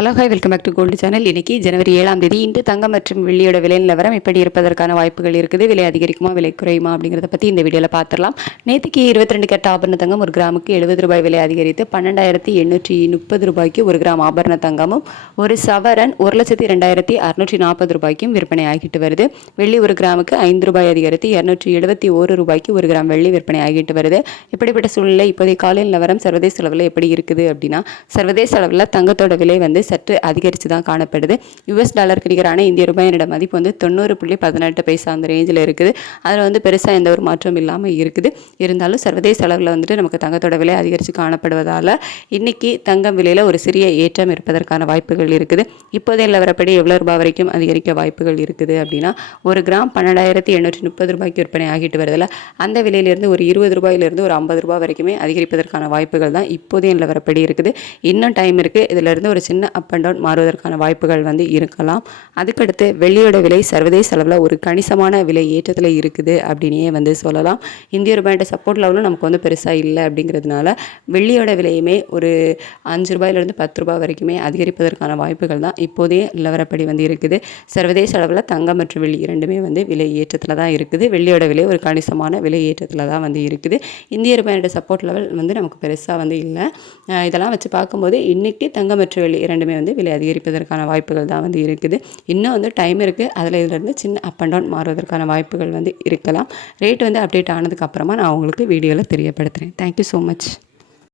Hello hi welcome back to gold channel. இன்றைக்கி ஜனவரி 7ஆம் தேதி இன்று தங்கம் மற்றும் வெள்ளியோட விலை நிலவரம் எப்படி இருப்பதற்கான வாய்ப்புகள் இருக்குது, விலை அதிகரிக்குமா விலை குறையுமா அப்படிங்கிறத பற்றி இந்த வீடியோவில் பார்த்துடலாம். நேற்றுக்கு 22 கேரட் ஆபரண தங்கம் ஒரு கிராமுக்கு 70 ரூபாய் விலை அதிகரித்து 12,830 ரூபாய்க்கு ஒரு கிராம் ஆபரண தங்கமும் ஒரு சவரன் 1,02,640 ரூபாய்க்கும் விற்பனை ஆகிட்டு வருது. வெள்ளி ஒரு கிராமுக்கு 5 ரூபாய் அதிகரித்து 271 ரூபாய்க்கு ஒரு கிராம் வெள்ளி விற்பனை ஆகிட்டு வருது. இப்படிப்பட்ட சூழ்நிலை இப்போதைய காலையில் நிலவரம் சர்வதேச அளவில் எப்படி இருக்குது அப்படின்னா, சர்வதேச அளவில் தங்கத்தோட விலை சற்று அதிகரித்து தான் காணப்படுது. யுஎஸ் டாலருக்கு நிகரான இந்திய ரூபாயோட மதிப்பு 90.18 பைசா அந்த ரேஞ்சில் இருக்குது. அதில் பெருசாக எந்த ஒரு மாற்றம் இல்லாமல் இருக்குது. இருந்தாலும் சர்வதேச அளவில் நமக்கு தங்கத்தோட விலை அதிகரித்து காணப்படுவதால் இன்றைக்கி தங்கம் விலையில் ஒரு சிறிய ஏற்றம் இருப்பதற்கான வாய்ப்புகள் இருக்குது. இப்போதைய நிலவரப்படி எவ்வளோ ரூபாய் வரைக்கும் அதிகரிக்க வாய்ப்புகள் இருக்குது அப்படின்னா, ஒரு கிராம் 12,830 ரூபாய்க்கு விற்பனை ஆகிட்டு வருதில்ல, அந்த விலையிலிருந்து ஒரு 20 ரூபாயிலிருந்து ஒரு 50 ரூபாய் வரைக்குமே அதிகரிப்பதற்கான வாய்ப்புகள் தான் இப்போதைய நிலவரப்படி இருக்குது. இன்னும் டைம் இருக்குது. இதிலிருந்து ஒரு சின்ன அப் அண்ட் டவுன் மாறுவதற்கான வாய்ப்புகள் இருக்கலாம். அதுக்கடுத்து வெள்ளியோட விலை சர்வதேச அளவில் ஒரு கணிசமான விலை ஏற்றத்தில் இருக்குது அப்படின்னே சொல்லலாம். இந்திய ரூபாயோட சப்போர்ட் லெவலும் நமக்கு பெருசாக இல்லை. அப்படிங்கிறதுனால வெள்ளியோட விலையுமே ஒரு 5 ரூபாயிலிருந்து 10 ரூபாய் வரைக்குமே அதிகரிப்பதற்கான வாய்ப்புகள் தான் இப்போதைய நிலவரப்படி இருக்குது. சர்வதேச அளவில் தங்கம் மற்றும் வெள்ளி இரண்டுமே விலை ஏற்றத்தில் தான் இருக்குது. வெள்ளியோட விலை ஒரு கணிசமான விலை ஏற்றத்தில் தான் இருக்குது. இந்திய ரூபாயோட சப்போர்ட் லெவல் நமக்கு பெருசாக இல்லை. இதெல்லாம் வச்சு பார்க்கும்போது இன்றைக்கி தங்கம் மற்றும் வெள்ளி இரண்டுமே விலை அதிகரிப்பதற்கான வாய்ப்புகள் தான் இருக்குது. இன்னும் டைம் இருக்குது. அதில் இதிலிருந்து சின்ன அப் அண்ட் டவுன் மாறுவதற்கான வாய்ப்புகள் இருக்கலாம். ரேட் அப்டேட் ஆனதுக்கப்புறமா நான் உங்களுக்கு வீடியோவில் தெரியப்படுத்துகிறேன். Thank you so much.